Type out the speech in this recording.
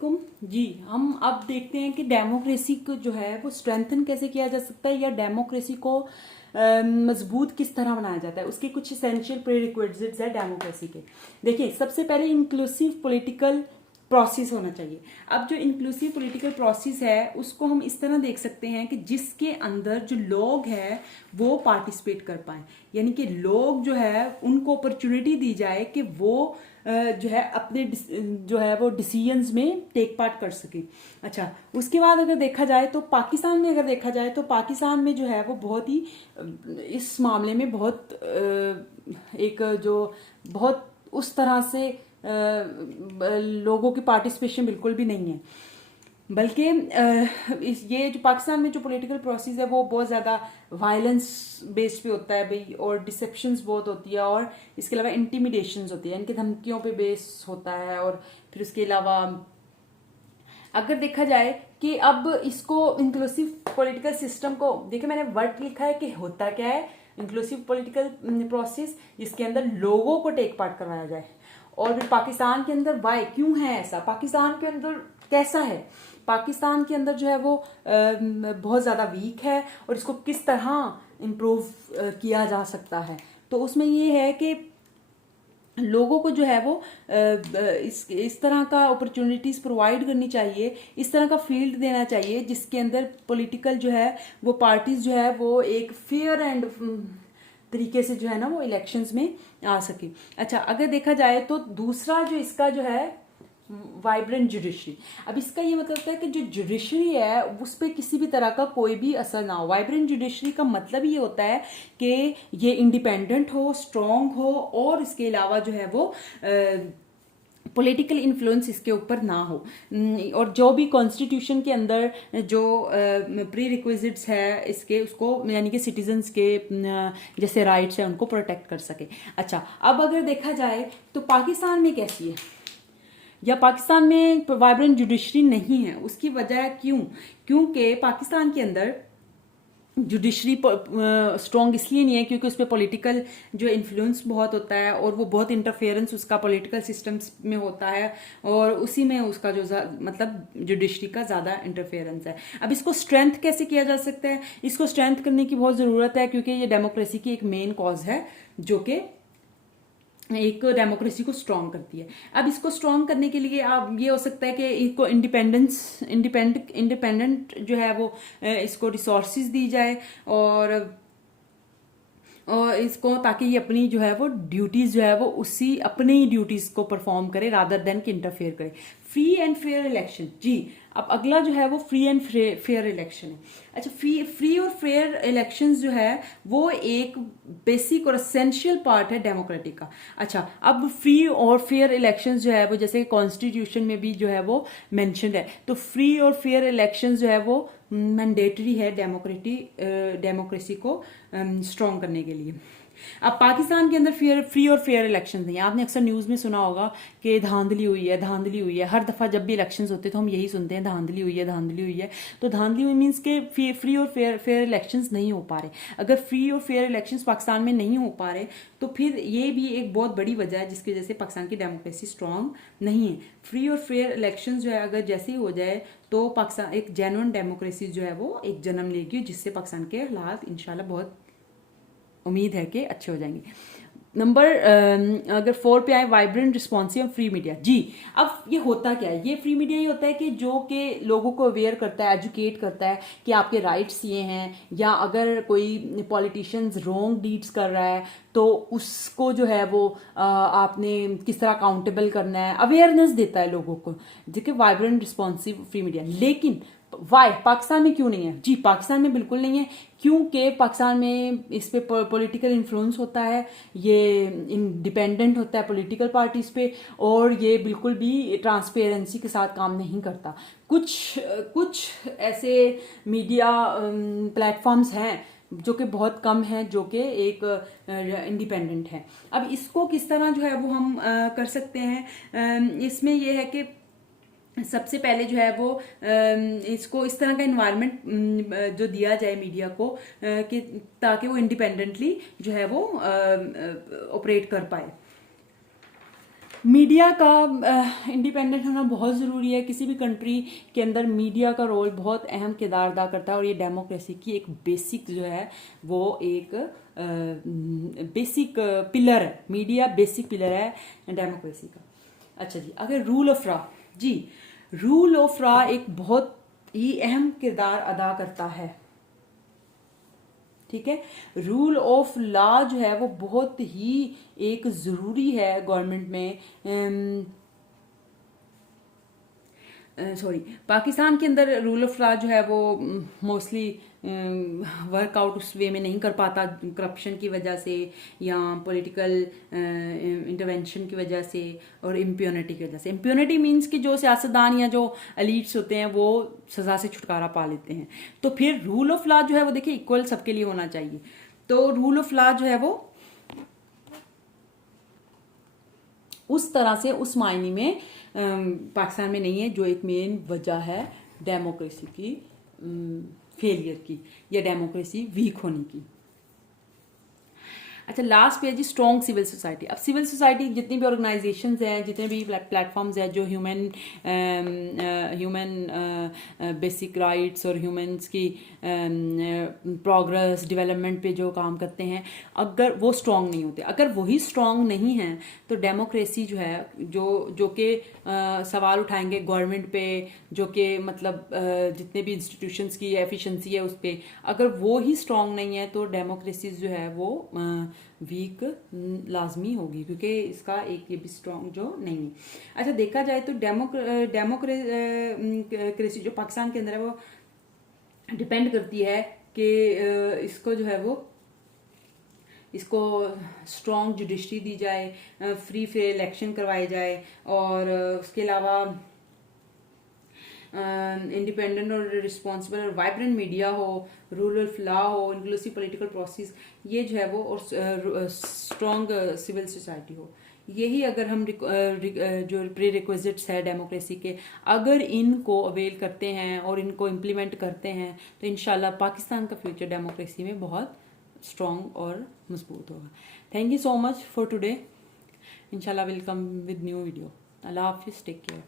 वालेकुम जी। हम अब देखते हैं कि डेमोक्रेसी को जो है वो स्ट्रेंथन कैसे किया जा सकता है या डेमोक्रेसी को मजबूत किस तरह बनाया जाता है। उसके कुछ इसेंशियल प्रीरिक्विजिट्स है डेमोक्रेसी के। देखिए, सबसे पहले इंक्लूसिव पॉलिटिकल प्रोसेस होना चाहिए। अब जो इंक्लूसिव पॉलिटिकल प्रोसेस है उसको हम इस तरह देख सकते हैं कि जिसके अंदर जो लोग हैं वो पार्टिसिपेट कर पाए, यानी कि लोग जो है उनको अपॉर्चुनिटी दी जाए कि वो जो है अपने जो है वो डिसीजंस में टेक पार्ट कर सके। अच्छा, उसके बाद अगर देखा जाए तो पाकिस्तान में, अगर देखा जाए तो पाकिस्तान में जो है वो बहुत ही इस मामले में बहुत एक जो बहुत उस तरह से लोगों की पार्टिसिपेशन बिल्कुल भी नहीं है, बल्कि ये जो पाकिस्तान में जो पॉलिटिकल प्रोसेस है वो बहुत ज़्यादा वायलेंस बेस्ड पे होता है भाई, और डिसेप्शंस बहुत होती है, और इसके अलावा इंटिमिडेशंस होती है, इनकी धमकियों पे बेस होता है। और फिर उसके अलावा अगर देखा जाए कि अब इसको इंक्लूसिव पॉलिटिकल सिस्टम को देखिए, मैंने वर्ड लिखा है कि होता क्या है इंक्लूसिव पॉलिटिकल प्रोसेस, जिसके अंदर लोगों को टेक पार्ट करवाया जाए। और फिर पाकिस्तान के अंदर वाई क्यों है ऐसा, पाकिस्तान के अंदर कैसा है, पाकिस्तान के अंदर जो है वो बहुत ज़्यादा वीक है और इसको किस तरह इम्प्रूव किया जा सकता है। तो उसमें ये है कि लोगों को जो है वो इस तरह का अपॉर्चुनिटीज़ प्रोवाइड करनी चाहिए, इस तरह का फील्ड देना चाहिए जिसके अंदर पॉलिटिकल जो है वो पार्टीज जो है वो एक फेयर एंड तरीके से जो है ना वो इलेक्शंस में आ सके। अच्छा, अगर देखा जाए तो दूसरा जो इसका जो है वाइब्रेंट जुडिशरी। अब इसका ये मतलब होता है कि जो जुडिशरी है उस पर किसी भी तरह का कोई भी असर ना हो। वाइब्रेंट जुडिशरी का मतलब ये होता है कि ये इंडिपेंडेंट हो, स्ट्रांग हो, और इसके अलावा जो है वो पॉलिटिकल इन्फ्लुएंस इसके ऊपर ना हो, और जो भी कॉन्स्टिट्यूशन के अंदर जो प्री रिक्विजिट्स है इसके, उसको यानी कि सिटीजन्स के जैसे राइट्स हैं उनको प्रोटेक्ट कर सके। अच्छा, अब अगर देखा जाए तो पाकिस्तान में कैसी है, या पाकिस्तान में वाइब्रेंट जुडिशरी नहीं है, उसकी वजह क्योंकि पाकिस्तान के अंदर जुडिशरी स्ट्रॉन्ग इसलिए नहीं है क्योंकि उस पर पॉलिटिकल जो इन्फ्लुएंस बहुत होता है और वो बहुत इंटरफेरेंस उसका पॉलिटिकल सिस्टम्स में होता है, और उसी में उसका जो मतलब जुडिशरी का ज़्यादा इंटरफेरेंस है। अब इसको स्ट्रेंथ कैसे किया जा सकता है, इसको स्ट्रेंथ करने की बहुत ज़रूरत है क्योंकि ये डेमोक्रेसी की एक मेन कॉज है जो कि एक डेमोक्रेसी को स्ट्रॉन्ग करती है। अब इसको स्ट्रॉन्ग करने के लिए आप ये हो सकता है कि इसको इंडिपेंडेंट जो है वो इसको रिसोर्सेज दी जाए, और इसको ताकि ये अपनी जो है वो ड्यूटीज जो है वो उसी अपनी ही ड्यूटीज को परफॉर्म करे रादर देन कि इंटरफेयर करे। फ्री एंड फेयर इलेक्शन जी। अब अगला जो है वो फ्री एंड फेयर इलेक्शन है। अच्छा, फ्री और फेयर इलेक्शंस जो है वो एक बेसिक और एसेंशियल पार्ट है डेमोक्रेटिक का। अच्छा, अब फ्री और फेयर इलेक्शंस जो है वो जैसे कॉन्स्टिट्यूशन में भी जो है वो मेंशन्ड है, तो फ्री और फेयर इलेक्शंस जो है वो मैंडेटरी है डेमोक्रेसी को स्ट्रॉन्ग करने के लिए। अब पाकिस्तान के अंदर फ्री और फेयर इलेक्शन नहीं है। आपने अक्सर न्यूज़ में सुना होगा कि धांधली हुई है। हर दफ़ा जब भी इलेक्शंस होते हैं तो हम यही सुनते हैं, धांधली हुई है। तो धांधली हुई मीन्स के फ्री और फेयर इलेक्शंस नहीं हो पा रहे। अगर फ्री और फेयर इलेक्शंस पाकिस्तान में नहीं हो पा रहे तो फिर ये भी एक बहुत बड़ी वजह है जिसकी वजह से पाकिस्तान की डेमोक्रेसी स्ट्रांग नहीं है। फ्री और फेयर इलेक्शंस जो है अगर जैसे ही हो जाए तो पाकिस्तान एक जेन्युइन डेमोक्रेसी जो है वो एक जन्म लेगी, जिससे पाकिस्तान के हालात इंशाल्लाह बहुत उम्मीद है कि अच्छे हो जाएंगे। नंबर अगर 4 पे आए, वाइब्रेंट रिस्पॉन्सिव फ्री मीडिया जी। अब ये होता क्या है, ये फ्री मीडिया ही होता है कि जो कि लोगों को अवेयर करता है, एजुकेट करता है कि आपके राइट्स ये हैं, या अगर कोई पॉलिटिशियंस रॉन्ग डीड्स कर रहा है तो उसको जो है वो आपने किस तरह अकाउंटेबल करना है, अवेयरनेस देता है लोगों को, जो कि वाइब्रेंट रिस्पॉन्सिव फ्री मीडिया। लेकिन वाई पाकिस्तान में क्यों नहीं है जी? पाकिस्तान में बिल्कुल नहीं है क्योंकि पाकिस्तान में इस पे पॉलिटिकल इन्फ्लुएंस होता है, ये इंडिपेंडेंट होता है पॉलिटिकल पार्टीज पे, और ये बिल्कुल भी ट्रांसपेरेंसी के साथ काम नहीं करता। कुछ ऐसे मीडिया प्लेटफॉर्म्स हैं जो कि बहुत कम हैं जो कि एक इंडिपेंडेंट है। अब इसको किस तरह जो है वो हम कर सकते हैं, इसमें ये है कि सबसे पहले जो है वो इसको इस तरह का इन्वायरमेंट जो दिया जाए मीडिया को कि ताकि वो इंडिपेंडेंटली जो है वो ऑपरेट कर पाए। मीडिया का इंडिपेंडेंट होना बहुत ज़रूरी है। किसी भी कंट्री के अंदर मीडिया का रोल बहुत अहम किरदार अदा करता है और ये डेमोक्रेसी की एक बेसिक जो है वो एक बेसिक पिलर है। मीडिया बेसिक पिलर है डेमोक्रेसी का। अच्छा जी, अगर रूल ऑफ लॉ, जी रूल ऑफ लॉ एक बहुत ही अहम किरदार अदा करता है। ठीक है, रूल ऑफ लॉ जो है वो बहुत ही एक ज़रूरी है गवर्नमेंट में। सॉरी, पाकिस्तान के अंदर रूल ऑफ लॉ जो है वो मोस्टली वर्कआउट उस वे में नहीं कर पाता, करप्शन की वजह से या पॉलिटिकल इंटरवेंशन की वजह से और इम्प्यूनिटी की वजह से। इम्प्यूनिटी मीन्स कि जो सियासतदान या जो एलिट्स होते हैं वो सज़ा से छुटकारा पा लेते हैं। तो फिर रूल ऑफ लॉ जो है वो देखिए इक्वल सबके लिए होना चाहिए। तो रूल ऑफ लॉ जो है वो उस तरह से उस मायने में पाकिस्तान में नहीं है, जो एक मेन वजह है डेमोक्रेसी की फेलियर की या डेमोक्रेसी वीक होने की। अच्छा, लास्ट पे है जी स्ट्रॉन्ग सिविल सोसाइटी। अब सिविल सोसाइटी जितनी भी ऑर्गेनाइजेशंस हैं, जितने भी प्लेटफॉर्म्स हैं जो ह्यूमन बेसिक राइट्स और ह्यूमंस की प्रोग्रेस डेवलपमेंट पे जो काम करते हैं, अगर वो स्ट्रॉन्ग नहीं होते, अगर वही स्ट्रॉन्ग नहीं हैं तो डेमोक्रेसी जो है जो कि सवाल उठाएंगे गवर्नमेंट पे, जो कि मतलब जितने भी इंस्टीट्यूशंस की एफिशिएंसी है उस पर, अगर वो ही स्ट्रॉन्ग नहीं है तो डेमोक्रेसी जो है वो वीक लाजमी होगी, क्योंकि इसका एक ये भी स्ट्रॉन्ग जो नहीं है। अच्छा, देखा जाए तो डेमोक्रेसी जो पाकिस्तान के अंदर है वो डिपेंड करती है कि इसको जो है वो इसको स्ट्रॉन्ग जुडिशरी दी जाए, फ्री फेयर इलेक्शन करवाए जाए, और उसके अलावा इंडिपेंडेंट और रिस्पॉन्सिबल और वाइब्रेंट मीडिया हो, रूल ऑफ लॉ हो, इंक्लूसिव पॉलिटिकल प्रोसेस, ये जो है वो, और स्ट्रॉन्ग सिविल सोसाइटी हो। यही अगर हम जो प्री रिक्विजिट्स है डेमोक्रेसी के, अगर इनको अवेल करते हैं और इनको इम्प्लीमेंट करते हैं तो इंशाल्लाह पाकिस्तान का फ्यूचर डेमोक्रेसी में बहुत स्ट्रॉन्ग और मजबूत होगा। Thank you so much for today. इंशाल्लाह will come with new video. Allah हाफिज़, टेक केयर।